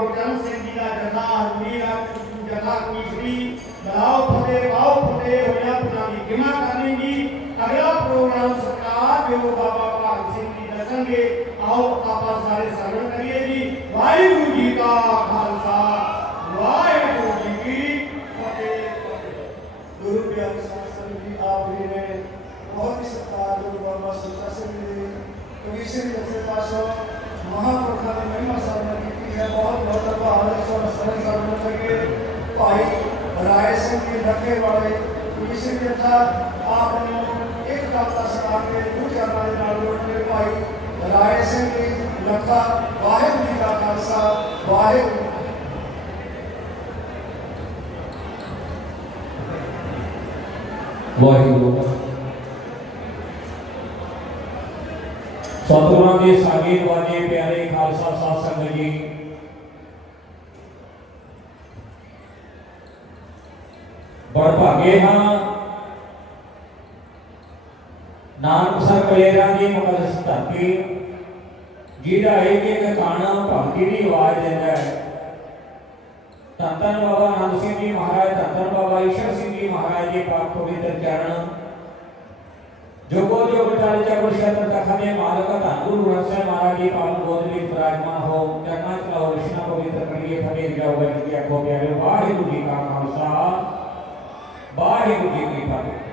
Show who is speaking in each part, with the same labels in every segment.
Speaker 1: बहुजन संगीता जथा हरमीरा कृष्ण जथा तीसरी बलाओ फते बाओ फते होया पुना की गिमा करेंगी। अगला प्रोग्राम सरकार जो बाबा का सिंह की दसंगे आओ, आप सारे सागर करिए जी।
Speaker 2: वाहिगुरु जी का खालसा। वाहिगुरु जी की फते गुरु प्यारे शास्त्री जी आप ही ने बहुत ही सत्कार गुरु बाबा सुचा सिंह जी। कवि सिंह जैसे पास महापुरुषा ने महिमा साधना की ਭਾਈ ਰਾਏ ਸਿੰਘ ਜੀ ਲੱਗੇ ਵਾਲੇ ਕਵੀਸ਼ਰ ਜਥਾ ਆਪ ਨੂੰ ਇੱਕ ਕਵਿਤਾ ਸੁਣਾ ਕੇ ਦੂ ਚਰਨਾਂ ਦੇ ਨਾਲ ਜੋੜਦੇ ਭਾਈ ਰਾਏ ਸਿੰਘ ਜੀ ਲੱਖਾ ਵਾਹਿਗੁਰੂ ਜੀ ਕਾ ਖਾਲਸਾ ਵਾਹਿਗੁਰੂ
Speaker 3: ਵਾਹਿਗੁਰੂ ਸਤਿਗੁਰਾਂ ਦੇ ਸਾਗੇ ਵਾਜੇ ਪਿਆਰੇ ਖਾਲਸਾ ਸਾਧ ਸੰਗਤ ਜੀ ਬੜ ਭਾਗੇ ਹਾਂ ਨਾਨਕ ਸਰ ਕਲੇਰਾਂ ਦੀ ਮੁਕੱਦਸ ਧਰਤੀ ਜਿਹਦਾ ਇੱਕ ਇੱਕ ਕਾਣਾ ਭਗਤੀ ਦੀ ਆਵਾਜ਼ ਦਿੰਦਾ ਹੈ ਧੰਨ ਧੰਨ ਬਾਬਾ ਆਨੰਦ ਸਿੰਘ ਜੀ ਮਹਾਰਾਜ ਧੰਨ ਧੰਨ ਬਾਬਾ ਈਸ਼ਰ ਸਿੰਘ ਜੀ ਮਹਾਰਾਜ ਜੀ ਪਾਕ ਪਵਿੱਤਰ ਚਰਨ ਜੋਗੋ ਜੋਗ ਟਲ ਚਕਰ ਸ਼ਤਰ ਤਖਾ ਦੇ ਮਾਲਕ ਧੰਨ ਗੁਰੂ ਗ੍ਰੰਥ ਸਾਹਿਬ ਮਹਾਰਾਜ ਜੀ ਪਾਵਨ ਗੋਦ ਵਿੱਚ ਵਿਰਾਜਮਾਨ ਹੋ ਚਰਨਾਂ ਚ ਲਾਓ ਰਿਸ਼ਨਾ ਪਵਿੱਤਰ ਕਰੀਏ ਫਤਿਹ ਜਾਓ ਜੀ ਕੀ ਆਖੋ ਪਿਆਰੇ ਵਾਹਿਗੁਰੂ ਜੀ ਕਾ ਖਾਲਸਾ ਵਾਹਿਗੁਰੂ ਜੀ ਕੀ ਫਤਿਹ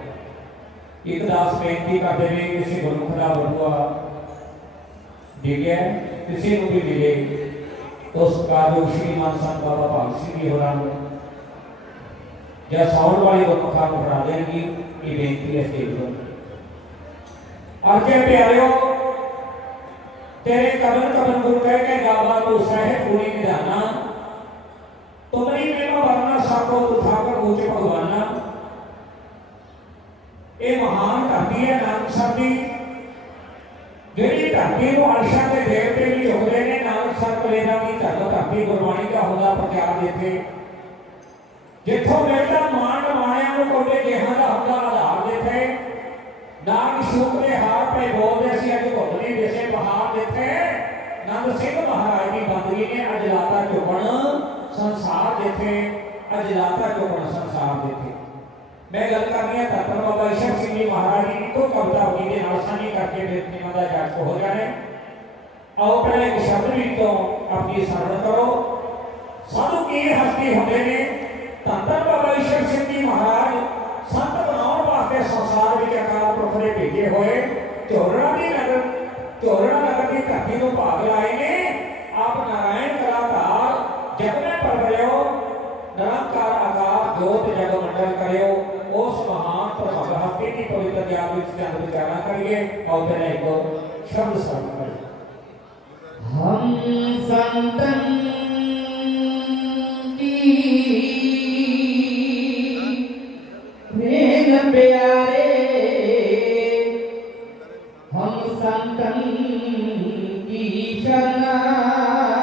Speaker 3: ਇੱਕ ਦਾਸ ਬੇਨਤੀ ਕਰਦੇ ਨੇ ਕਿਸੇ ਗੁਰਮੁਖ ਦਾ ਬਟੂਆ ਡਿੱਗਿਆ ਕਿਸੇ ਨੂੰ ਵੀ ਮਿਲੇ ਉਸ ਕਾਰਯੋਗ ਸ਼੍ਰੀਮਾਨ ਸੰਤ ਬਾਬਾ ਭਗਤ ਸਿੰਘ ਜੀ ਹੋਰਾਂ ਨੂੰ ਜਾਂ ਸਾਉਣ ਵਾਲੇ ਗੁਰਮੁਖਾਂ ਨੂੰ ਫੜਾ ਦੇਣਗੇ ਇਹ ਬੇਨਤੀ ਹੈ ਸਟੇਜ ਤੋਂ ਅਰਜੇ ਪਿਆਰਿਓ ਤੇਰੇ ਕਦਮ ਕਦਮ ਗੁਰੂ ਕਹਿ ਕੇ ਗਾਵਾ ਤੂੰ ਸਹਿ ਪੂਰੀ ਨਿਧਾਨਾ ਤੁਮਰੀ ਮੇਰਾ ਵਰਨਾ ਸਾਕੋ ਤੂੰ ਠਾਕਰ ਉੱਚ ਧਰਤੀ ਨੂੰ ਅਰਸ਼ਾਂ ਦੇ ਦੇਵਤੇ ਵੀ ਝੁਕਦੇ ਨੇ ਨਾਨਕ ਸਾਹਿਬ ਕਲੇਰਾ ਦੀ ਧਰਤ ਧਰਤੀ ਗੁਰਬਾਣੀ ਦਾ ਹੁੰਦਾ ਪ੍ਰਚਾਰ ਦਿੱਤੇ ਜਿੱਥੋਂ ਮਿਲਦਾ ਮਾਣ ਮਾਣਿਆਂ ਨੂੰ ਕੋਡੇ ਜਿਹਾਂ ਦਾ ਹੁੰਦਾ ਆਧਾਰ ਦਿੱਤੇ ਨਾਨਕ ਸ਼ੂਕ ਦੇ ਹਾਰ ਪੇ ਬੋਲਦੇ ਸੀ, ਅੱਜ ਘੁੱਟਣੀ ਦੇਸੇ ਬਹਾਰ ਦਿੱਤੇ ਨੰਦ ਸਿੰਘ ਮਹਾਰਾਜ ਦੀ ਬੰਦਗੀ ਨੇ ਅੱਜ ਲਾਤਾ ਝੁਕਣ ਸੰਸਾਰ ਦਿੱਤੇ ਅੱਜ ਲਾਤਾ ਝੁਕਣ ਸੰਸਾਰ ਦਿੱਤੇ ਮੈਂ ਗੱਲ ਕਰਨੀ ਹੈ ਧੰਨ ਬਾਬਾ ਈਸ਼ਰ ਸਿੰਘ ਜੀ ਮਹਾਰਾਜ ਦੀ ਇੱਕੋ ਕਵਿਤਾ ਹੋਈ ਦੇ ਨਾਲ ਸਾਂਝੀ ਕਰਕੇ ਬੇਨਤੀਆਂ ਦਾ ਜੱਜ ਹੋ ਜਾਣੇ ਆਓ ਪਹਿਲਾਂ ਇੱਕ ਸ਼ਬਦ ਵੀ ਤੋਂ ਆਪਣੀ ਸਰਵਣ ਕਰੋ ਸਾਨੂੰ ਕੀ ਹਸਤੀ ਹੁੰਦੇ ਨੇ ਧੰਨ ਧੰਨ ਬਾਬਾ ਈਸ਼ਰ ਸਿੰਘ ਜੀ ਮਹਾਰਾਜ ਸੰਤ ਬਣਾਉਣ ਵਾਸਤੇ ਸੰਸਾਰ ਵਿੱਚ ਅਕਾਲ ਪੁਰਖ ਨੇ ਭੇਜੇ ਹੋਏ ਝੋਰਣਾ ਦੀ ਨਗਰ ਝੋਰਣਾ ਨਗਰ ਦੀ ਧਰਤੀ ਨੂੰ ਭਾਗ ਲਾਏ ਨੇ ਆਪ ਨਾਰਾਇਣ ਕਲਾਧਾਰ ਜਗ में ਪਰਵਰਿਓ ਨਿਰੰਕਾਰ ਆਕਾਰ ਜੋਤ ਜਗ ਮੰਡਲ ਕਰਿਓ ਉਸ भाषे की पवित्र ज्ञान में इसके अनुचारणा करिए और तेरे को शब्द स्मरण हम संतन प्यारे,
Speaker 1: हम संतन की शरण